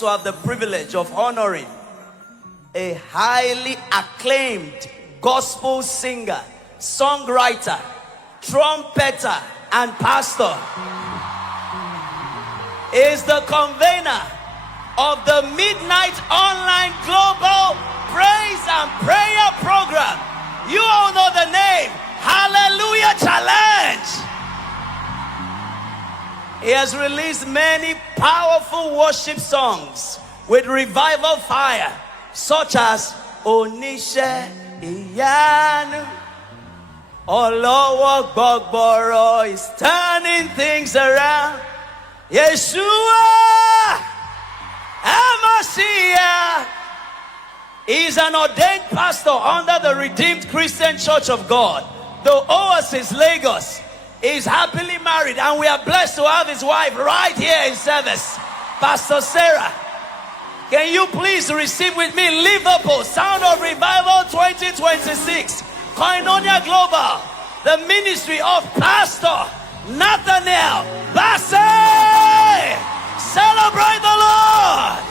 to have the privilege of honoring a highly acclaimed gospel singer, songwriter, trumpeter, and pastor. Is the convener of the Midnight Online Global Praise and Prayer Program. You all know the name, Hallelujah Challenge. He has released many powerful worship songs with revival fire, such as Onishe Iyanu, Olowo Gbogboro is turning things around. Yeshua HaMashiach is an ordained pastor under the Redeemed Christian Church of God, the Oasis Lagos. Is happily married, and we are blessed to have his wife right here in service, Pastor Sarah. Can you please receive with me Liverpool Sound of Revival 2026, Koinonia Global, the ministry of Pastor Nathaniel Bassey. Celebrate the Lord.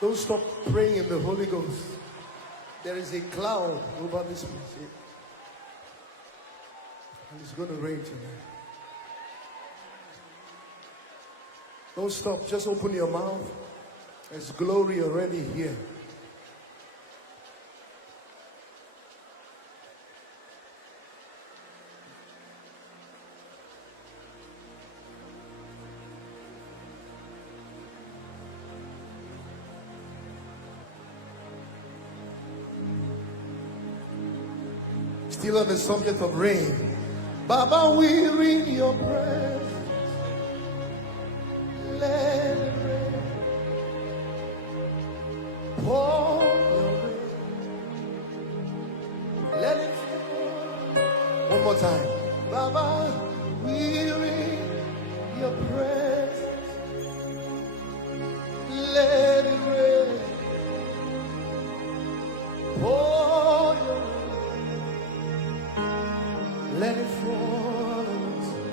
Don't stop praying in the Holy Ghost. There is a cloud over this place. And it's going to rain tonight. Don't stop. Just open your mouth. There's glory already here. Still on the subject of rain. Baba, we're in your presence. Let it rain. Pour your rain. Let it fall. One more time. Baba, we're in your presence. Let it rain. Pour your rain. Let it fall.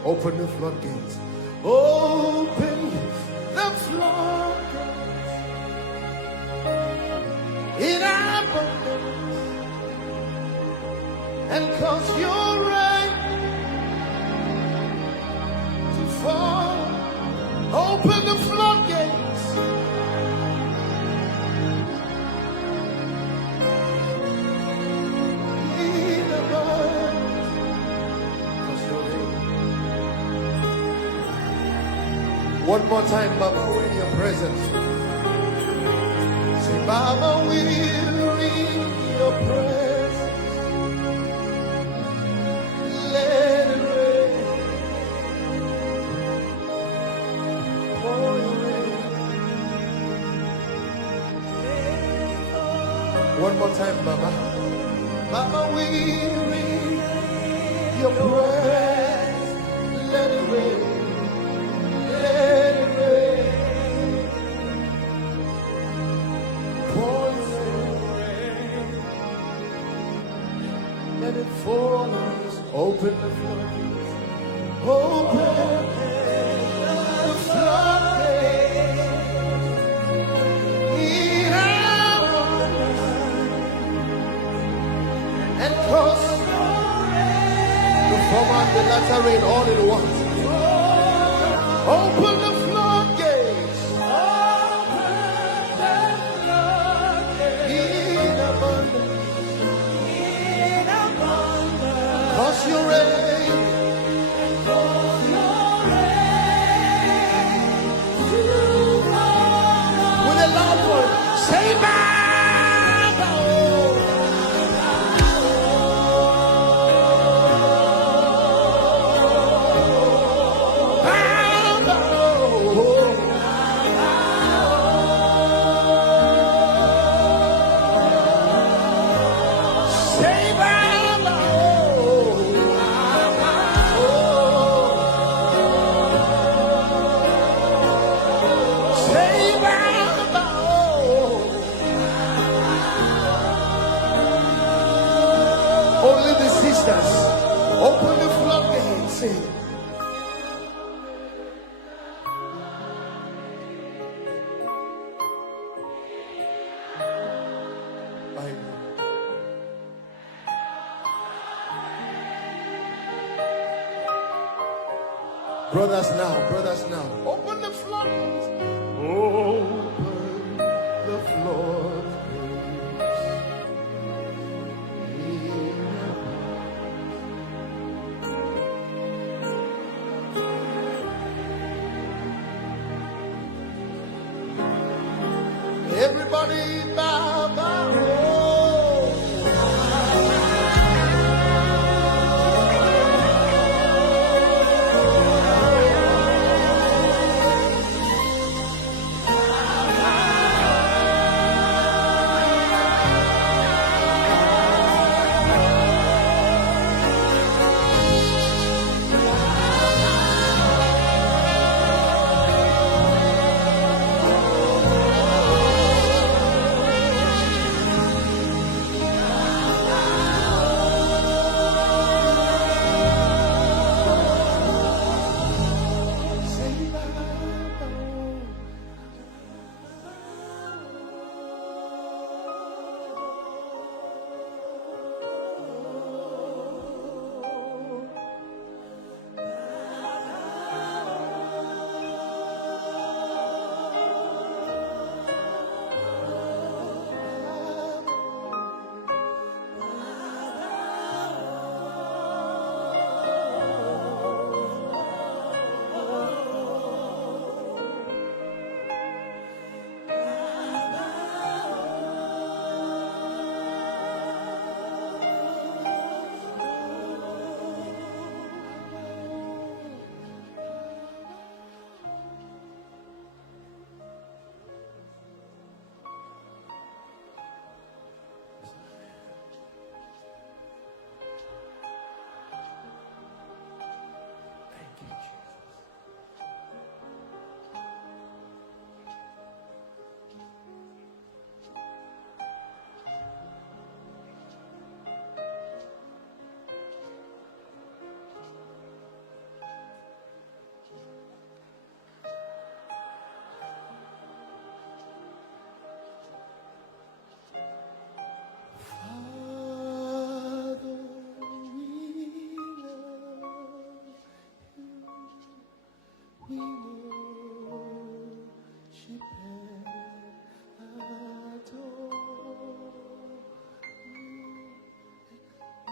Open the floodgates. Open the floodgates. In abundance. And cause your rain to fall. Open the floodgates. In abundance. One more time, Baba, we're in your presence. Say, Baba, we're in your presence. Let it rain. Pour your rain. One more time, Baba. Baba, we read your praise. Let it rain. Let it rain. Pour your rain. Let it fall on us. Open the floodgates. Open the floodgates. In our and cause the former and the latter rain all in once. Open the floodgates. In abundance. Cause your rain. With a loud voice. Say Baba. Only the sisters. Open the floodgates. Sing. Brothers now. Open the floodgates. Open the floodgates. Everybody bow, bow.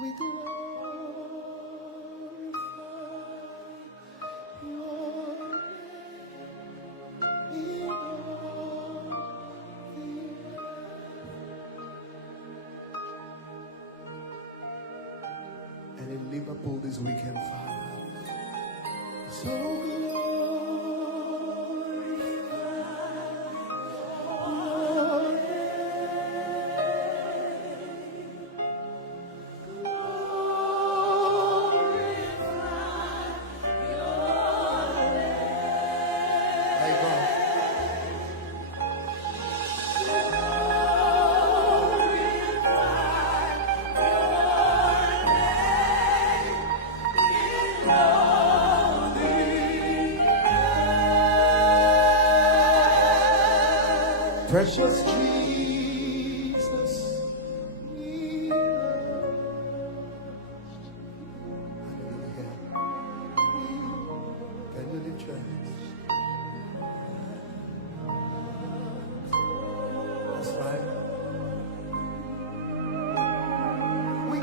We glorify your name in all the earth. And in Liverpool this weekend, Father, so glorify your name. Precious Jesus, we love. Hallelujah. Can you lift your hands? That's right. We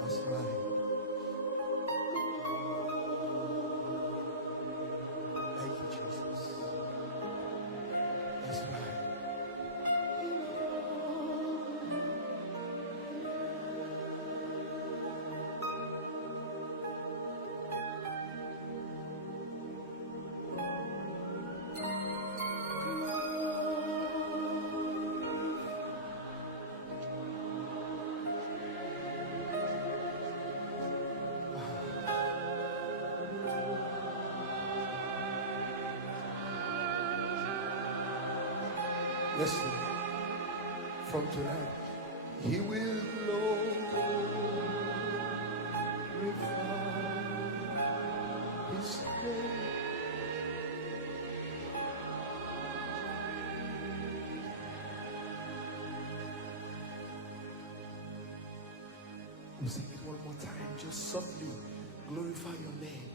That's right. Thank you, Jesus. That's right. Listen, from tonight, He will glorify His name. We'll sing it one more time, just softly glorify your name.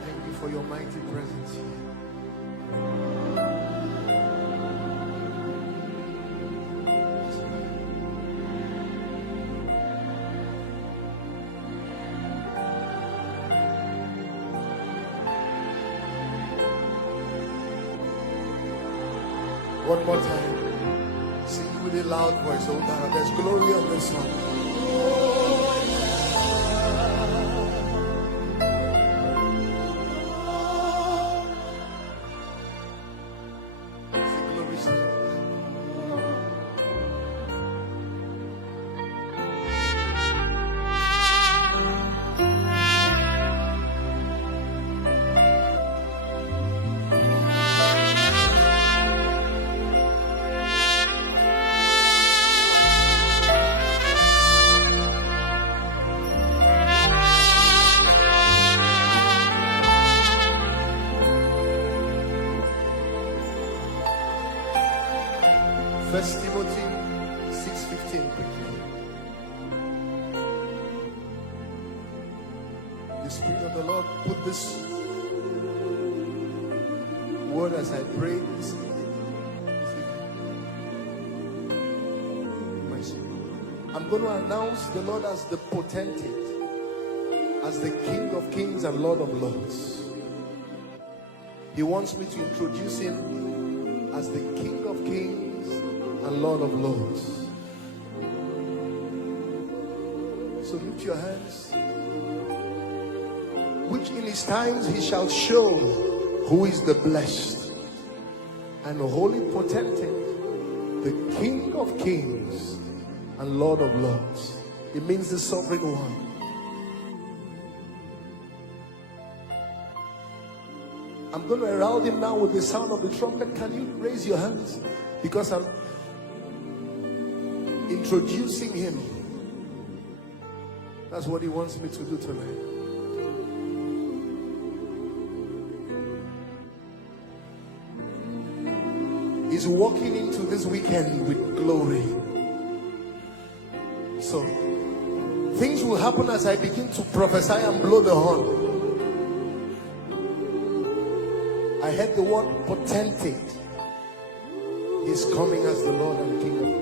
Thank you for your mighty presence here. One more time. Sing with a loud voice. Oh God, there's glory on this song. Sing glory, sing. First Timothy 6:15 quickly. The Spirit of the Lord put this word as I prayed this evening. I'm going to announce the Lord as the potentate, as the King of Kings and Lord of Lords. He wants me to introduce him as the King of Kings and Lord of Lords. So lift your hands. Which in his times he shall show who is the blessed and holy potentate, the King of Kings and Lord of Lords. It means the sovereign one. I'm going to herald him now with the sound of the trumpet. Can you raise your hands? Because I'm introducing him. That's what he wants me to do tonight. He's walking into this weekend with glory. So things will happen as I begin to prophesy and blow the horn. I heard the word potentate. He's coming as the Lord and King of Kings.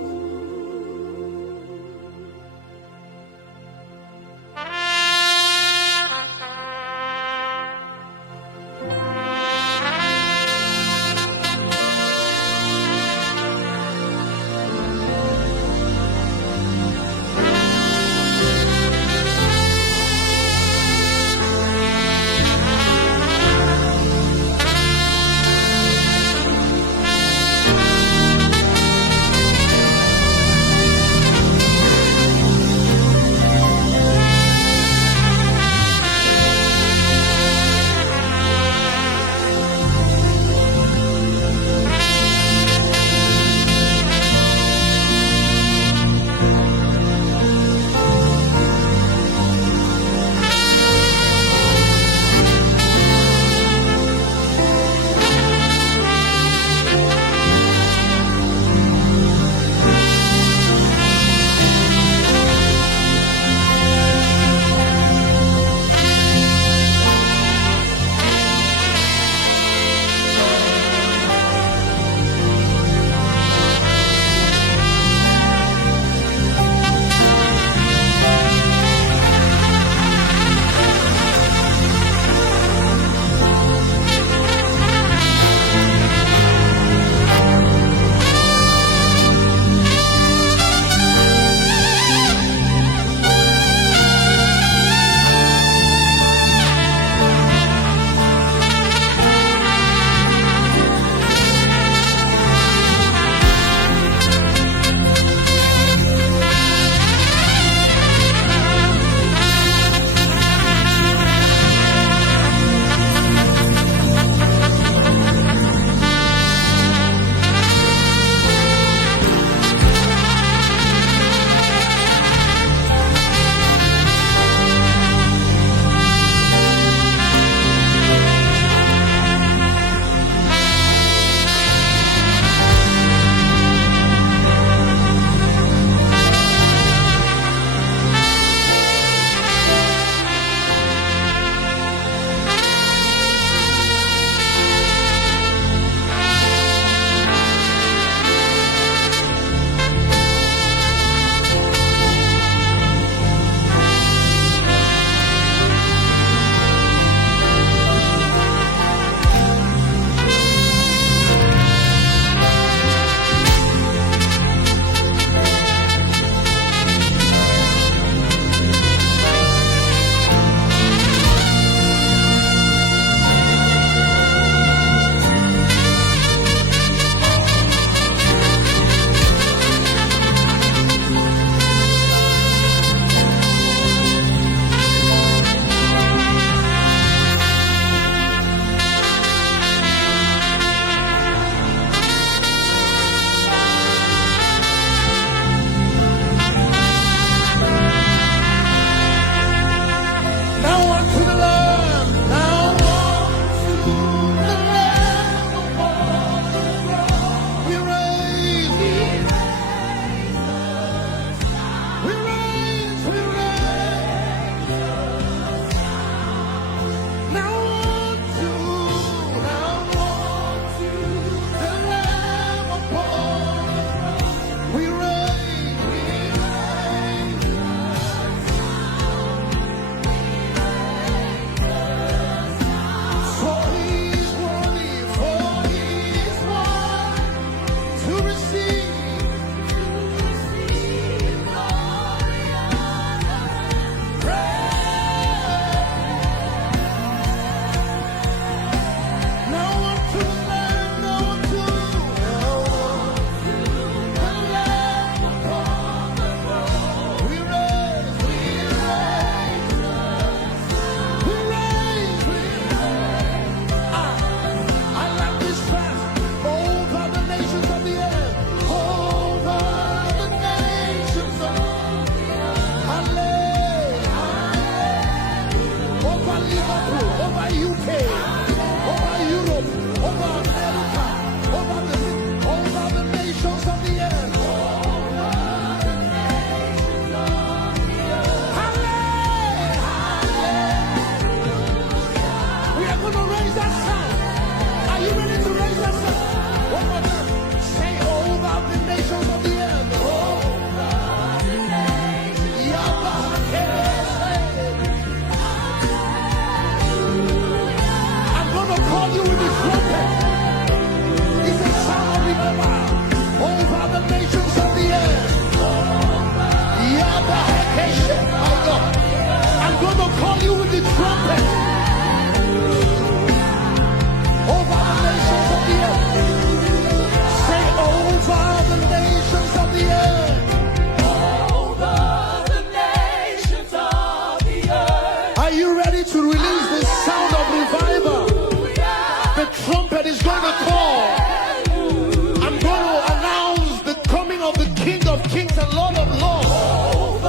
and Lord of Lords.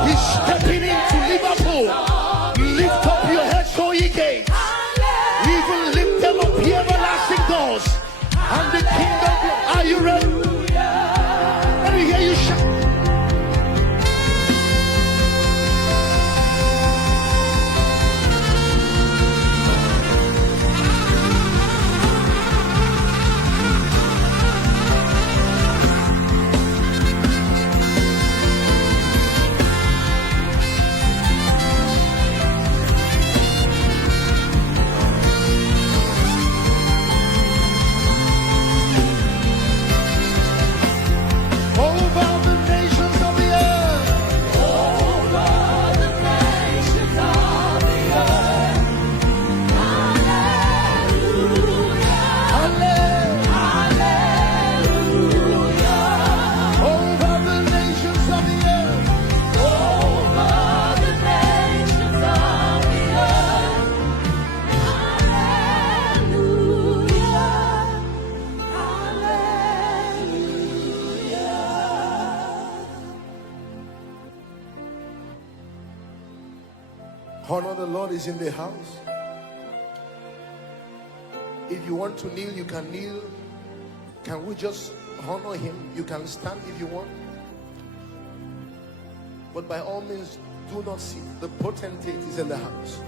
He's stepping into Liverpool. Lift up your heads, O ye gates. Even lift them up, ye everlasting doors. And the kingdom. Are you ready? Let me hear you shout. Honor the Lord is in the house. If you want to kneel, you can kneel. Can we just honor him? You can stand if you want. But by all means, do not sit. The potentate is in the house.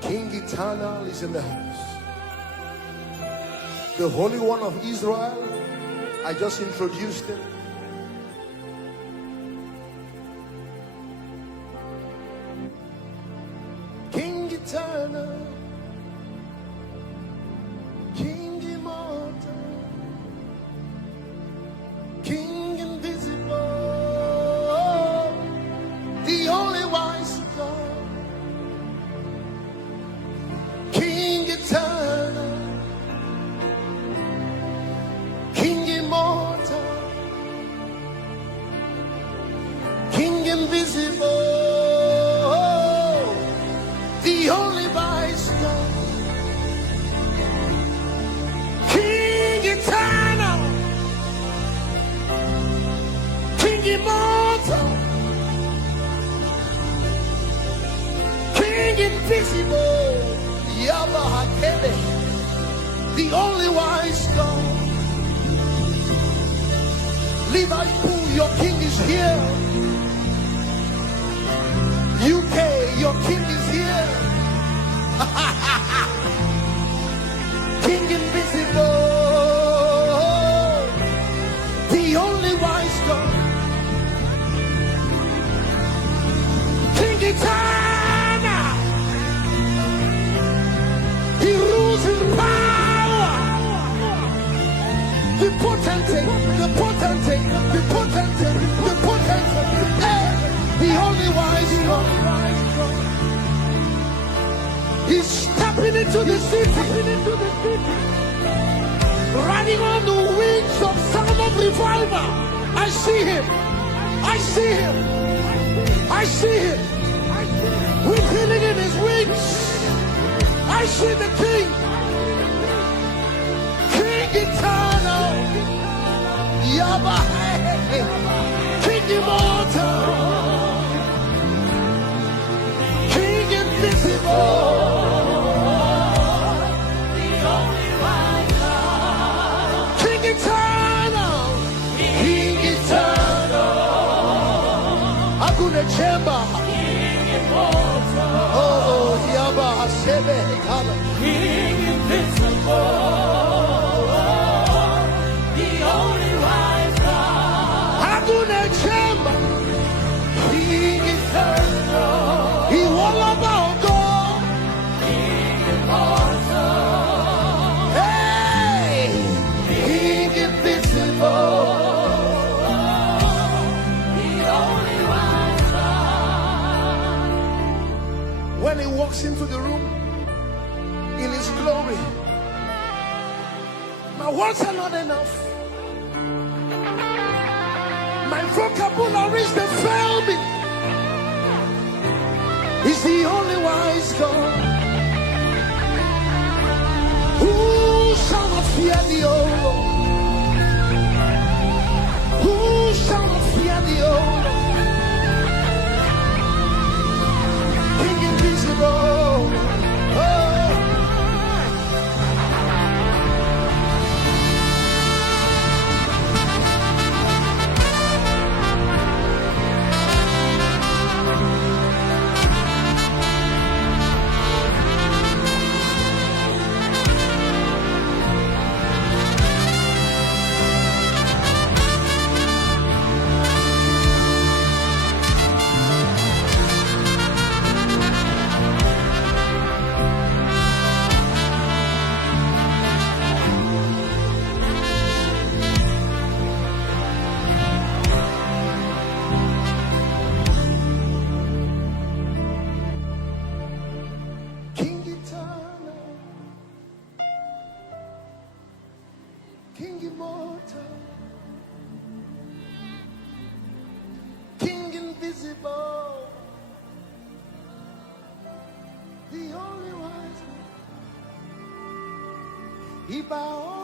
King Eternal is in the house. The Holy One of Israel, I just introduced him. Eternal, King immortal, King invisible, the only wise God, King eternal, King immortal, King invisible, the only wise God, King eternal, King immortal, King invisible, Yahweh, the only wise God. Liverpool, your King is here. UK, your King is here. King invisible, the only wise God, King eternal, he rules in power, the potentate, the potentate, the potentate, the potentate, the only wise God. He's stepping into the city, riding on the wings of sound of revival. I see him. I see him. I see him. With healing in his wings. I see the King. King eternal. Yahweh. King immortal. King invisible. Chamber. Oh, Yaba Sebe, King invisible, the only wise God. Agune Chamber, King eternal, he all about God, King immortal, hey, King invisible. When he walks into the room in his glory, my words are not enough. My vocabularies, they fail me. He's the only wise God. Who shall not fear the old? Who shall not fear the old? invisible, the only wise one. Ibao,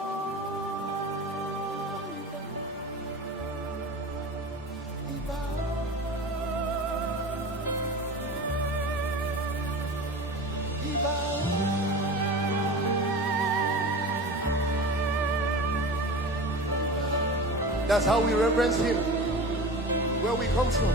that's how we reverence him, where we come from.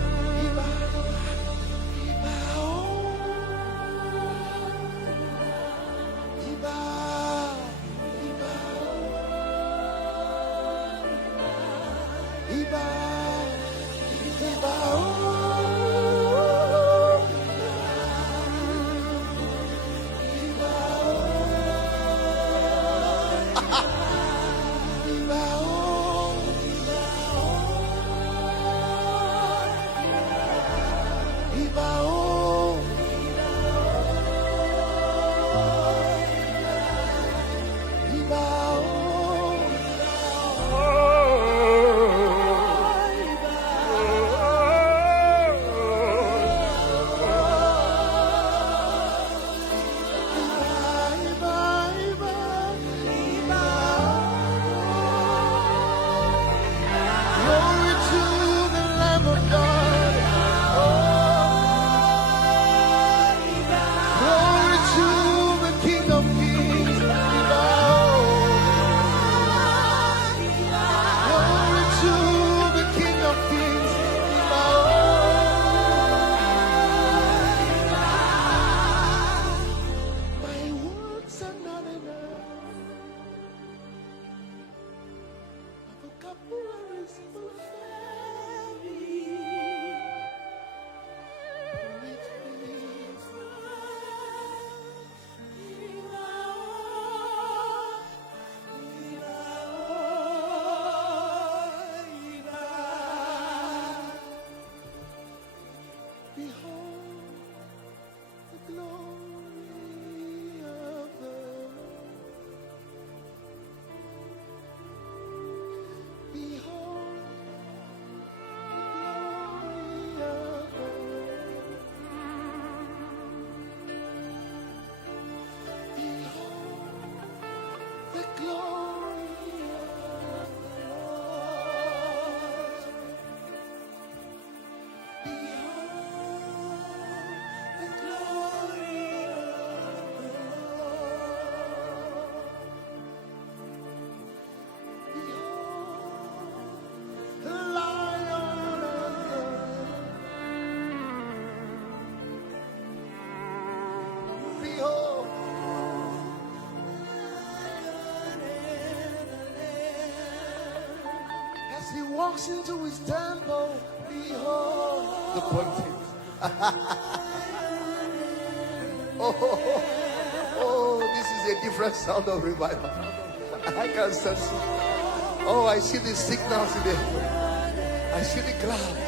Walks into his temple, behold the pontiff. This is a different sound of revival. I can sense it. Oh, I see the signals in the air. I see the clouds.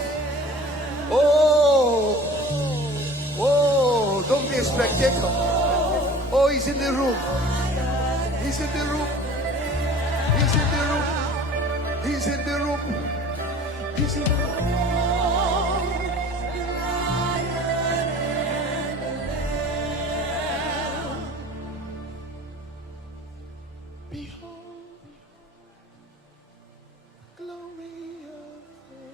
Don't be a spectator. Oh, he's in the room. He's in the room. He's in the room. He's in the room. He's in the room. Behold, glory of the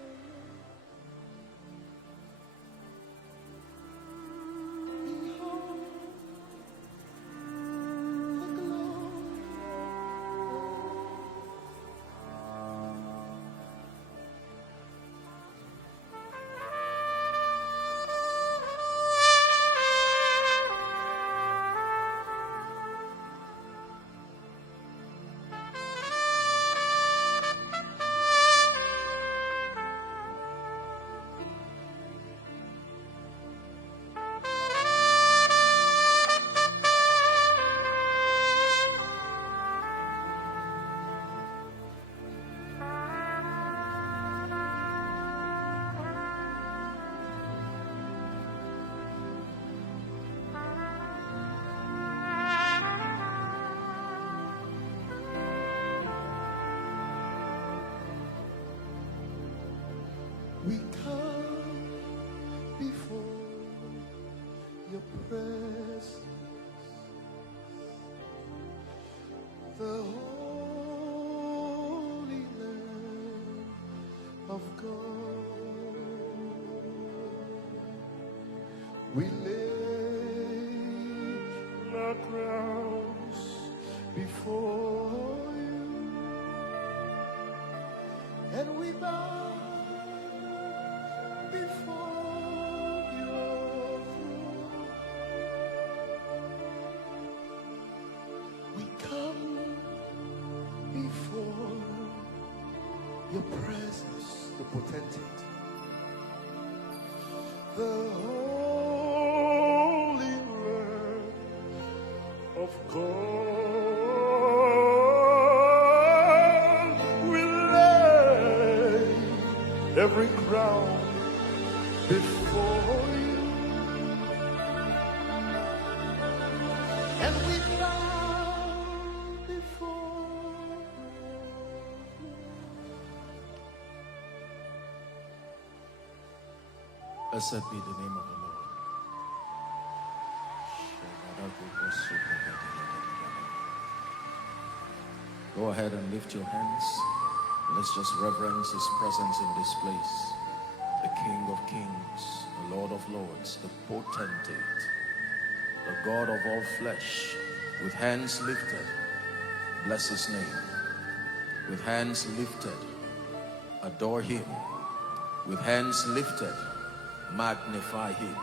We come before your presence, the holy Lamb of God. We lay our crowns before you, and we bow before your throne. We come before your presence, the potentate, the holy Lamb of God. We lay every crown before you, and we bow before you. Blessed be the name of the Lord. Go ahead and lift your hands. Let's just reverence His presence in this place. The King of Kings, the Lord of Lords, the potentate, the God of all flesh, with hands lifted, bless His name. With hands lifted, adore Him. With hands lifted, magnify Him.